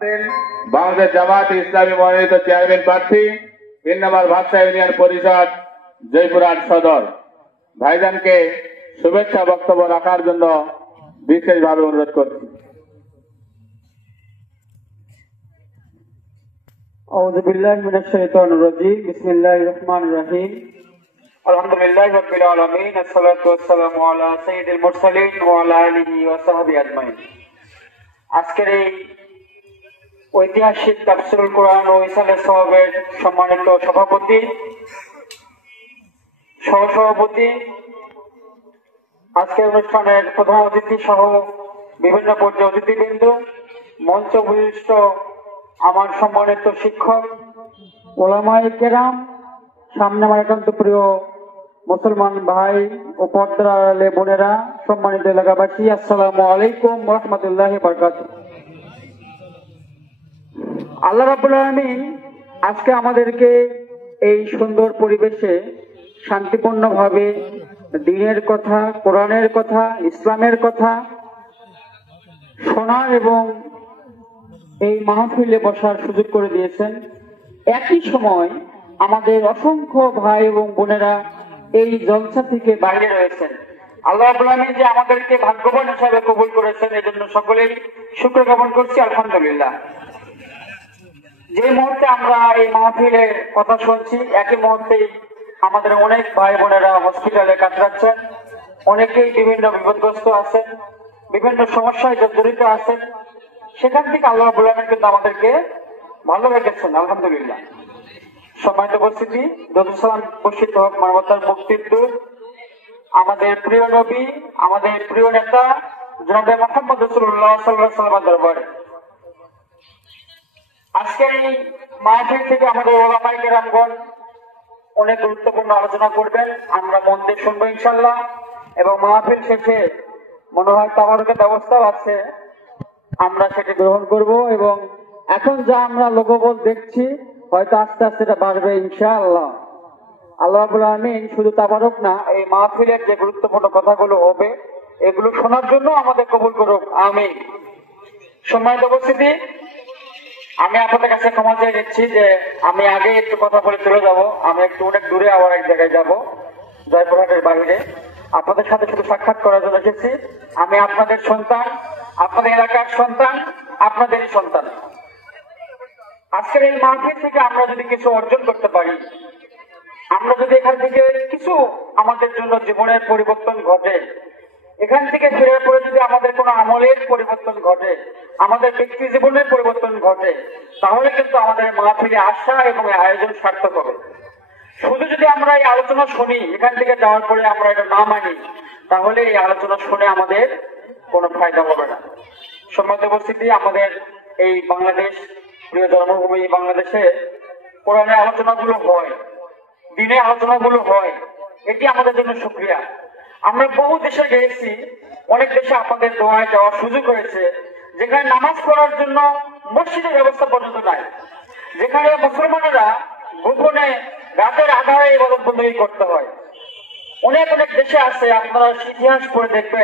বাংলাদেশ জামায়াতে ইসলামী মনোনীত চেয়ারম্যান প্রার্থী 3 নম্বর ভাষা ইউনিয়ন পরিষদ জয়পুরহাট সদর ভাইজানকে শুভেচ্ছা বক্তব্য রাখার জন্য বিশেষভাবে অনুরোধ করছি। আউযু বিল্লাহি মিনাশ শাইতানির রাজিম। বিসমিল্লাহির রহমানির রহিম। আলহামদুলিল্লাহি রাব্বিল আলামিন। আসসালাতু ওয়াসসালামু আলা সাইয়্যিদিল মুরসালিন ওয়া আলা আলিহি ওয়া সাহবিহি আজমাইন। আজকের এই ঐতিহাসিক তাফসীরুল কোরআন ও ইসালে সওয়াবের সম্মানিত সভাপতি, সহসভাপতি, আজকের অনুষ্ঠানের প্রধান অতিথি সহ বিভিন্ন পর্যায়ের অতিথিবৃন্দ, মঞ্চ বিশিষ্ট আমার সম্মানিত শিক্ষক, ওলামায়ে কেরাম, সামনে আমার একান্ত প্রিয় মুসলমান ভাই ও পর্দার আড়ালে বোনেরা, সম্মানিত এলাকাবাসী, আসসালামু আলাইকুম ওয়া রাহমাতুল্লাহি ওয়া বারাকাতুহু। আল্লাহ রাব্বুল আলামিন আজকে আমাদেরকে এই সুন্দর পরিবেশে শান্তিপূর্ণভাবে দ্বীনের কথা, কোরআনের কথা, ইসলামের কথা শোনার এবং এই মাহফিলে বসার সুযোগ করে দিয়েছেন। একই সময় আমাদের অসংখ্য ভাই এবং বোনেরা এই জলসা থেকে বাইরে রয়েছেন। আল্লাহ রাব্বুল আলামিন যে আমাদেরকে ভাগ্যবান হিসাবে কবুল করেছেন, এজন্য সকলেই শুকর জ্ঞাপন করছি, আলহামদুলিল্লাহ। যে মুহূর্তে আমরা এই মাহফিলে কথা শুনছি, একই মুহূর্তেই আমাদের অনেক ভাই বোনেরা হসপিটালে কাতরাচ্ছেন, অনেকেই বিভিন্ন বিপদগ্রস্ত আছেন, বিভিন্ন সমস্যায় জড়িত আছেন। সেখান থেকে আল্লাহ রাব্বুল আলামিন কিন্তু আমাদেরকে ভালো রেখেছেন, আলহামদুলিল্লাহ। সম্মানিত উপস্থিতি, দরুদ সালাম বর্ষিত হোক মানবতার মুক্তির দূত, আমাদের প্রিয় নবী, আমাদের প্রিয় নেতা জনাবে মুহাম্মদ রাসূলুল্লাহ সাল্লাল্লাহু আলাইহি ওয়াসাল্লামের দরবারে। আজকের এই মাহফিল থেকে আমাদের ওলামায়ে কেরামগণ অনেক গুরুত্বপূর্ণ আলোচনা করবেন, আমরা মন দিয়ে শুনবো ইনশাআল্লাহ। এবং মাহফিল শেষে মনে হয় তাবারুকের ব্যবস্থাও আছে, আমরা সেটি গ্রহণ করব। এবং এখন যা আমরা লোকবল দেখছি, হয়তো আস্তে আস্তে এটা বাড়বে ইনশাআল্লাহ। আল্লাহ রাব্বুল আলামিন শুধু তাবারুক না, এই মাহফিলের যে গুরুত্বপূর্ণ কথাগুলো হবে এগুলো শোনার জন্য আমাদের কবুল করুক, আমিন। সম্মানিত উপস্থিতি, আমি আপনাদের কাছে ক্ষমা চেয়ে নিচ্ছি যে আমি আগে একটু কথা বলে চলে যাব। আমি একটু অনেক দূরে আবার এক জায়গায় যাব, জয়পুরহাটের বাইরে। আপনাদের সাথে শুধু সাক্ষাৎ করার জন্য এসেছি। আমি আপনাদের সন্তান, আপনাদের এলাকার সন্তান, আপনাদেরই সন্তান। আজকের এই মাহফিল থেকে আমরা যদি কিছু অর্জন করতে পারি, আমরা যদি এখান থেকে কিছু আমাদের জন্য জীবনের পরিবর্তন ঘটে, এখান থেকে ফেরার পরে যদি আমাদের কোনো আমলের পরিবর্তন ঘটে, আমাদের ব্যক্তি জীবনের পরিবর্তন ঘটে, তাহলে কিন্তু আমাদের মাহফিলে আসা এবং এই আয়োজন সার্থক হবে। শুধু যদি আমরা এই আলোচনা শুনি, এখান থেকে যাওয়ার পরে আমরা এটা না মানি, তাহলে এই আলোচনা শুনে আমাদের কোনো ফায়দা হবে না। সম্মানিত উপস্থিতি, আমাদের এই বাংলাদেশ, প্রিয় জন্মভূমি বাংলাদেশে কোরআনের আলোচনাগুলো হয়, দিনের আলোচনাগুলো হয়, এটি আমাদের জন্য শুকরিয়া। আমরা বহু দেশে গিয়েছি, অনেক দেশে আপনাদের দোয়ায় যাওয়ার সুযোগ হয়েছে, যেখানে নামাজ পড়ার জন্য মসজিদের ব্যবস্থা পর্যন্ত নাই, যেখানে মুসলমানেরা গোপনে রাতের আধারে ইবাদত বন্দী করতে হয়। অনেক অনেক দেশে আছে, আপনারা ইতিহাস পড়ে দেখবেন।